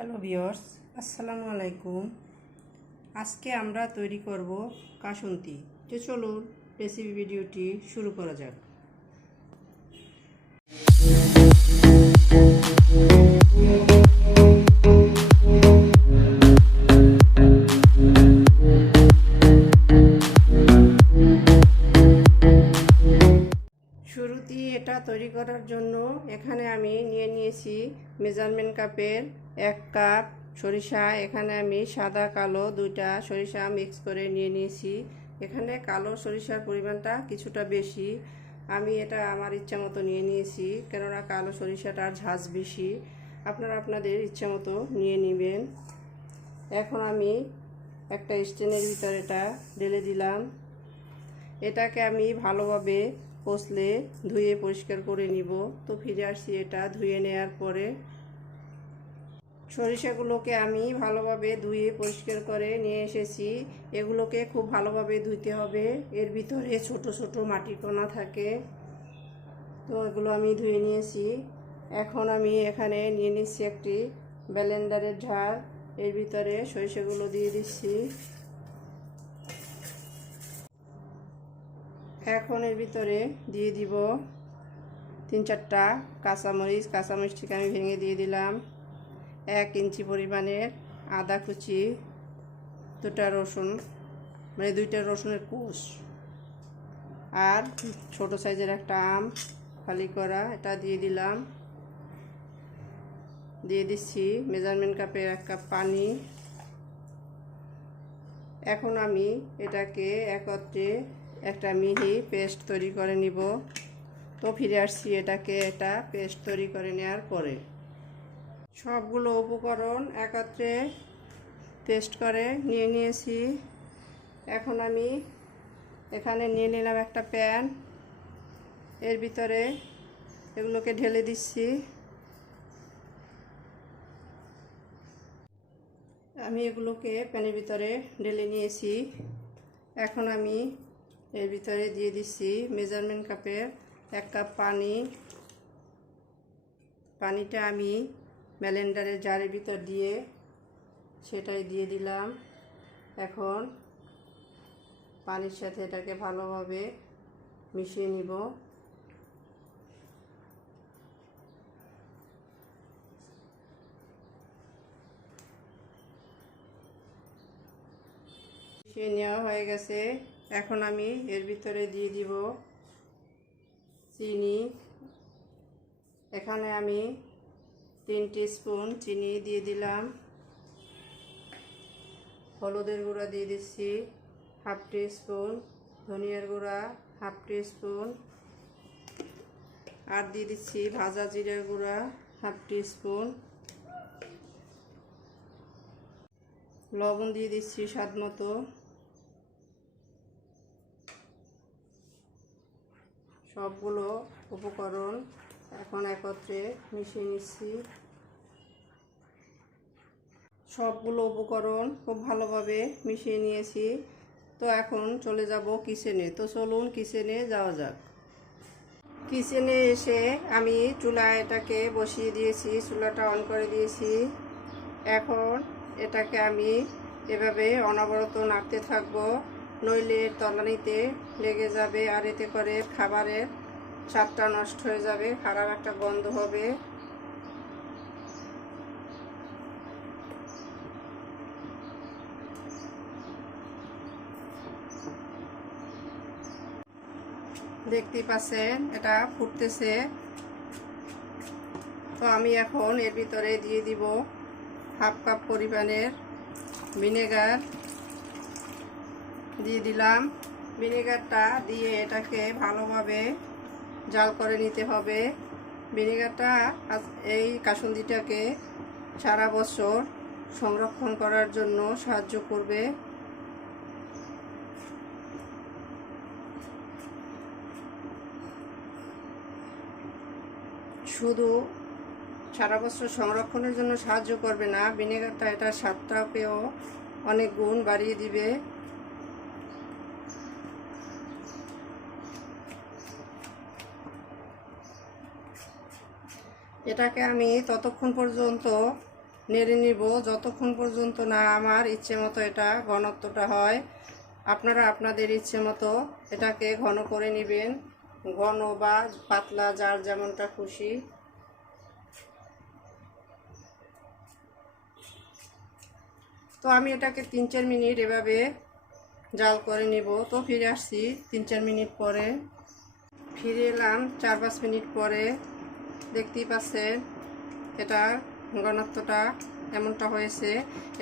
Hello viewers, আসসালামু আলাইকুম। আজকে আমরা তৈরি করব কাসুন্দি। তো চলুন রেসিপি ভিডিওটি শুরু করা যাক। শুরুতেই এটা তৈরি করার জন্য এখানে আমি নিয়েছি মেজারমেন্ট কাপের 1 কাপ সরিষা। এখানে আমি সাদা কালো দুইটা সরিষা মিক্স করে নিয়েছি। এখানে কালো সরিষার পরিমাণটা কিছুটা বেশি, আমি এটা আমার ইচ্ছা মতো নিয়েছি, কেননা কালো সরিষাটার ঝাঁজ বেশি। আপনারা আপনাদের ইচ্ছা মতো নিয়ে নেবেন। এখন আমি একটা স্ট্যান্ডের ভিতরে এটা ঢেলে দিলাম। এটাকে আমি ভালোভাবে কষলে ধুয়ে পরিষ্কার করে নিব। তো ফিরে আসছি এটা ধুয়ে নেওয়ার পরে। সরিষাগুলোকে আমি ভালোভাবে ধুয়ে পরিষ্কার করে নিয়ে এসেছি। এগুলোকে খুব ভালোভাবে ধুইতে হবে, এর ভিতরে ছোট ছোট মাটির কণা থাকে। তো এগুলো আমি ধুয়ে নিয়েছি। এখন আমি এখানে নিয়ে নিচ্ছি একটি ব্লেন্ডারের ঝাড়, এর ভিতরে সরিষাগুলো দিয়ে দিচ্ছি। এখন এর ভিতরে দিয়ে দিব 3-4টা কাঁচামরিচটিকে আমি ভেঙে দিয়ে দিলাম। 1 ইঞ্চি পরিমাণের আদা কুচি, 2টা রসুন মানে 2টা রসুনের কোষ, আর ছোট সাইজের একটা আম ফালি করা, এটা দিয়ে দিলাম। দিয়ে দিচ্ছি মেজারমেন্ট কাপের 1 কাপ পানি। এখন আমি এটাকে একত্রে একটা মিহি পেস্ট তৈরি করে নিব। তো ফিরে আসছি এটা পেস্ট তৈরি করে নেওয়ার পরে। সবগুলো উপকরণ একত্রে পেস্ট করে নিয়েছি। এখন আমি এখানে নিয়ে নিলাম একটা প্যান, এর ভিতরে এগুলোকে ঢেলে দিচ্ছি। আমি এগুলোকে প্যানের ভিতরে ঢেলে নিয়েছি। এখন আমি এর ভিতরে দিয়ে দিচ্ছি মেজারমেন্ট কাপের 1 কাপ পানি। পানিটা আমি ব্লেন্ডারের জারের ভিতর দিয়ে সেটাই দিয়ে দিলাম। এখন পানির সাথে এটাকে ভালোভাবে মিশিয়ে নিব। মিশিয়ে নেওয়া হয়ে গেছে। এখন আমি এর ভিতরে দিয়ে দিব চিনি। এখানে আমি 3 টিস্পুন চিনি দিয়ে দিলাম। হলুদের গুঁড়া দিয়ে দিচ্ছি 1/2 টিস্পুন, ধনিয়ার গুঁড়া 1/2 টিস্পুন, আর দিয়ে দিচ্ছি ভাজা জিরার গুঁড়া 1/2 টিস্পুন, লবণ দিয়ে দিচ্ছি স্বাদ মতো। সবগুলো উপকরণ এখন একত্রে মিশিয়ে নিচ্ছি। সবগুলো উপকরণ খুব ভালোভাবে মিশিয়ে নিয়েছি। তো এখন চলে যাব কিচেনে। তো চলুন কিচেনে যাওয়া যাক। কিচেনে এসে আমি চুলায় এটাকে বসিয়ে দিয়েছি, চুলাটা অন করে দিয়েছি। এখন এটাকে আমি এভাবে অনবরত নাড়তে থাকবো, নইলে তলানিতে লেগে যাবে, আর এতে করে খাবারের স্বাদটা নষ্ট হয়ে যাবে, খারাপ একটা গন্ধ হবে। দেখতেই পাচ্ছেন এটা ফুটতেছে। তো আমি এখন এর ভিতরে দিয়ে দিব 1/2 কাপ পরিমাণের ভিনেগার দিয়ে দিলাম। ভিনেগারটা দিয়ে এটাকে ভালোভাবে জাল করে নিতে হবে। ভিনেগারটা এই কাসুন্দিটাকে সারা বছর সংরক্ষণ করার জন্য সাহায্য করবে। শুধু সারা বছর সংরক্ষণের জন্য সাহায্য করবে না, ভিনেগারটা এটার স্বাদটাকেও অনেক গুণ বাড়িয়ে দিবে। এটাকে আমি ততক্ষণ পর্যন্ত নেড়ে নিব যতক্ষণ পর্যন্ত না আমার ইচ্ছে মতো এটা ঘনত্বটা হয়। আপনারা আপনাদের ইচ্ছে মতো এটাকে ঘন করে নেবেন, ঘন বা পাতলা যার যেমনটা খুশি। তো আমি এটাকে 3-4 মিনিট এভাবে জাল করে নিব। তো ফিরে আসছি 3-4 মিনিট পরে, ফিরে এলাম 4-5 মিনিট পরে। দেখতেই পাচ্ছেন এটা ঘনত্বটা এমনটা হয়েছে।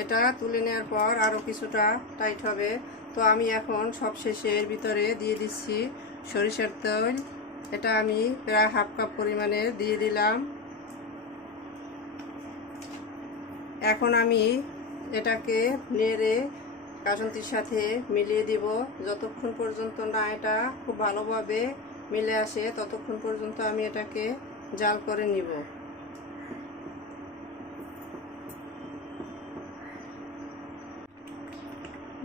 এটা তুলে নেওয়ার পর আরও কিছুটা টাইট হবে। তো আমি এখন সবশেষে এর ভিতরে দিয়ে দিচ্ছি সরিষার তেল। এটা আমি প্রায় হাফ কাপ পরিমাণে দিয়ে দিলাম। এখন আমি এটাকে নেড়ে কাসুন্দির সাথে মিলিয়ে দিব যতক্ষণ পর্যন্ত না এটা খুব ভালোভাবে মিলে আসে, ততক্ষণ পর্যন্ত আমি এটাকে জাল করে নিব।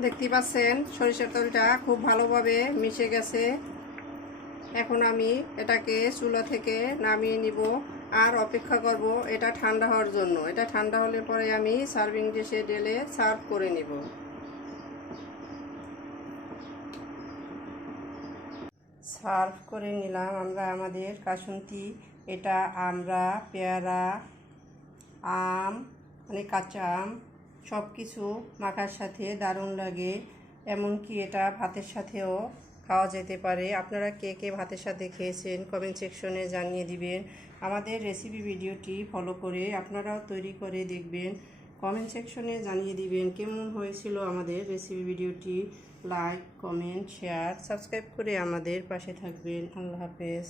দেখতে পাচ্ছেন সরিষার তেলটা খুব ভালোভাবে মিশে গেছে। এখন আমি এটাকে চুলা থেকে নামিয়ে নিব আর অপেক্ষা করব এটা ঠান্ডা হওয়ার জন্য। এটা ঠান্ডা হলে পরে আমি সার্ভিং ডিশে ঢেলে সার্ভ করে নিব। সার্ভ করে নিলাম আমরা আমাদের কাসুন্দি। এটা আমরা পেয়ারা, আম মানে কাঁচা আম সব কিছু মাখার সাথে দারুণ লাগে। এমনকি এটা ভাতের সাথেও খাওয়া যেতে পারে। আপনারা কে কে ভাতের সাথে খেয়েছেন কমেন্ট সেকশনে জানিয়ে দিবেন। আমাদের রেসিপি ভিডিওটি ফলো করে আপনারাও তৈরি করে দেখবেন, কমেন্ট সেকশনে জানিয়ে দিবেন কেমন হয়েছিল আমাদের রেসিপি ভিডিওটি। লাইক, কমেন্ট, শেয়ার, সাবস্ক্রাইব করে আমাদের পাশে থাকবেন। আল্লাহ হাফেজ।